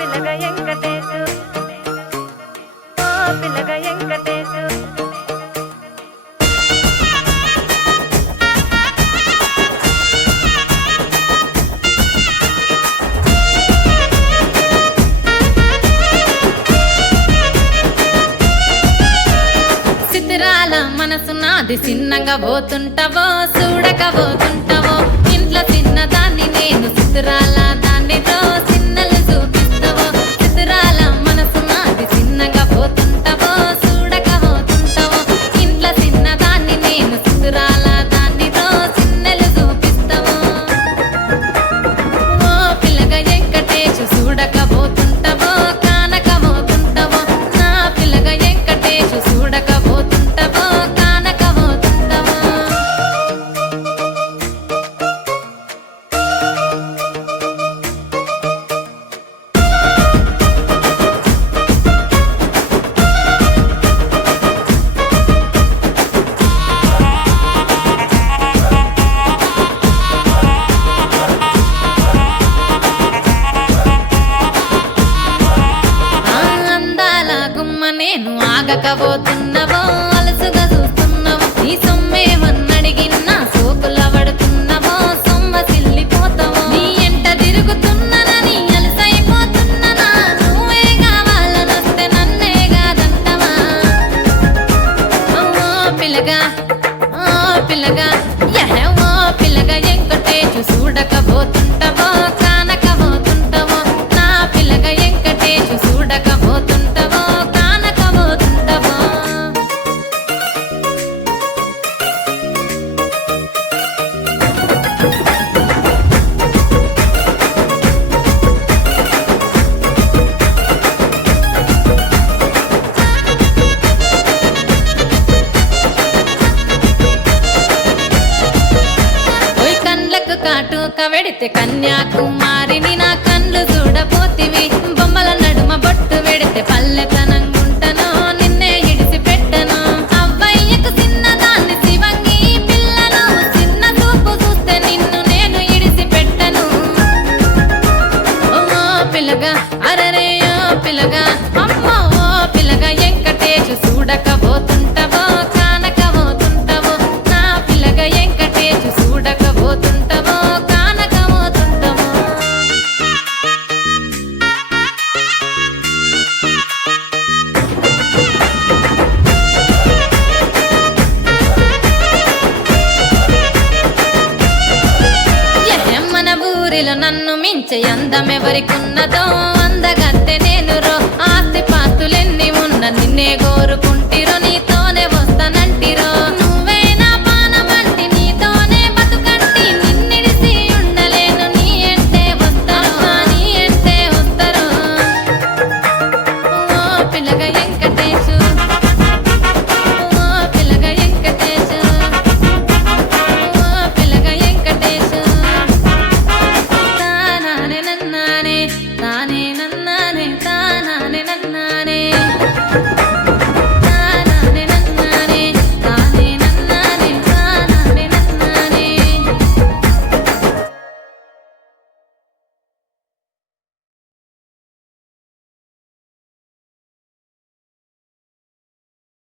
పిల్లగా వెంకటేశు ఓ పిల్లగా వెంకటేశు సిద్ధిరాల మనసు నాది చిన్నగా పోతుంటావో చూడక పోతుంటావో ఇంట్లో చిన్నదాన్ని నేను సిద్ధిరాల దాన్నితో చిన్నలు చూపిస్తావో సిద్ధిరాల మనసు నాది చిన్నగా పోతుంటావో చూడక పోతుంటావో ఇంట్లో చిన్నదాన్ని నేను సిద్ధిరాల దాన్నితో చిన్నలు చూపిస్తావో ఓ పిల్లగా వెంకటేశు చూడక పోతుంటావో కానక పోతుంటావో నా పిల్లగా వెంకటేశు చూడక పోతుంటావో కానక పోతుంటావో ఆ అందాల గుమ్మ నేను ఆగకపోతున్నావో అలసుగా చూస్తున్నావో నీ సొమ్మేమన్నడిగిన్నా సోకుల పడుతున్నావో సొమ్మ సిల్లిపోతావో నీ ఎంట తిరుగుతున్నానని అలసైపోతున్నానా నువ్వే కావాలనొస్తే నన్నే కాదంటవా ఓ పిల్లగా ఓ పిల్లగా యహ ఓ పిల్లగా వెంకటేశు చూడకపోతుంటావో కానకపోతుంటావో నా పిల్లగా వెంకటేశు చూడకపోతుంటావో కానకపోతుంటావో ఓయ్ కండ్లకు కాటుక వెడితే కన్యాకుమారిని నా కండ్లు చూడపోతివి బొమ్మల నడుమ బొట్టు వెడితే పల్లెతనంగుంటను నిన్నే ఇడిసి పెట్టను అవ్వయ్యకు చిన్నదాన్ని శివంగి పిల్లను చిన్న చూపు చూస్తే నిన్ను నేను ఇడిసి పెట్టను ఓ పిల్లగా అరరే ఓ పిల్లగా అమ్మో ఓ పిల్లగా వెంకటేశు చూడకపోతుంటావో కానకపోతుంటావో నా పిల్లగా వెంకటేశు చూడకపోతుంటావో కానకపోతుంటావో మన ఊరిలో నన్ను మించే అందమెవరికున్నదో అందగత్తె నేను రో ఆస్తి పాస్తులెన్ని ఉన్న నిన్నే కోరుకుంటే